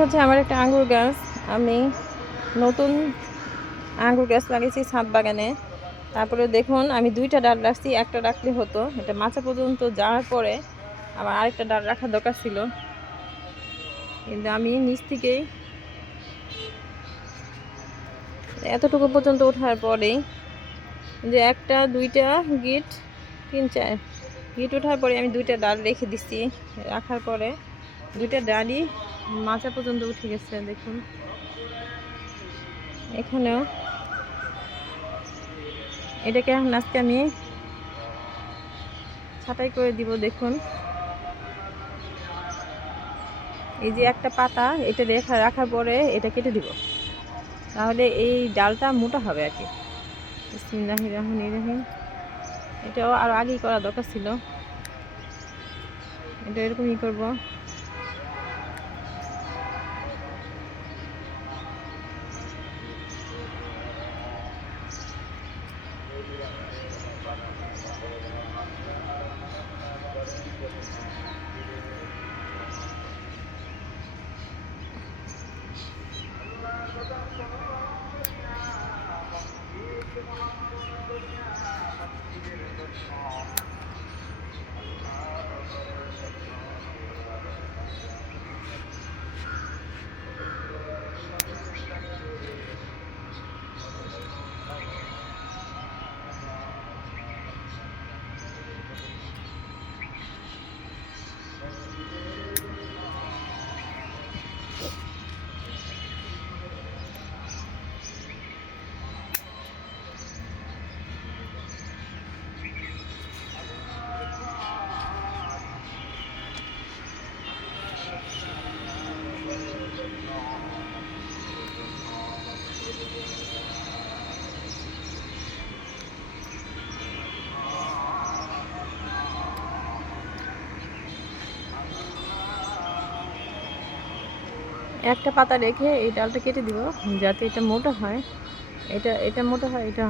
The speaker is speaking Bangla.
হচ্ছে আমার একটা আঙ্গুর গাছ। আমি নতুন আঙ্গুর গাছ লাগিয়েছি ছাদ বাগানে। তারপরে দেখুন আমি 2টা ডাল রাখছি, একটা রাখলে হতো, এটা মাচা পর্যন্ত যাওয়ার পরে আবার আরেকটা ডাল রাখার দরকার ছিল, কিন্তু আমি নিচ থেকেই এতটুকু পর্যন্ত ওঠার পরেই যে 1টা 2টা গিট 3 4 গিট ওঠার পরে আমি 2টা ডাল রেখে দিচ্ছি। রাখার পরে 2টা ডালই মাচা পর্যন্ত উঠে গেছে। দেখুন এখানেও এটাকে এখন আজকে আমি ছাঁটাই করে দিব। দেখুন এই যে একটা পাতা, এটা রাখার পরে এটা কেটে দিব, তাহলে এই ডালটা মোটা হবে আর কি। বিসমিল্লাহির রহমানির রহিম। এটাও আরও আগেই করা দরকার ছিল, এটা এরকমই করব। একটা পাতা রেখে এই ডালটা কেটে দিব যাতে এটা মোটা হয়, এটা মোটা হয়, এটা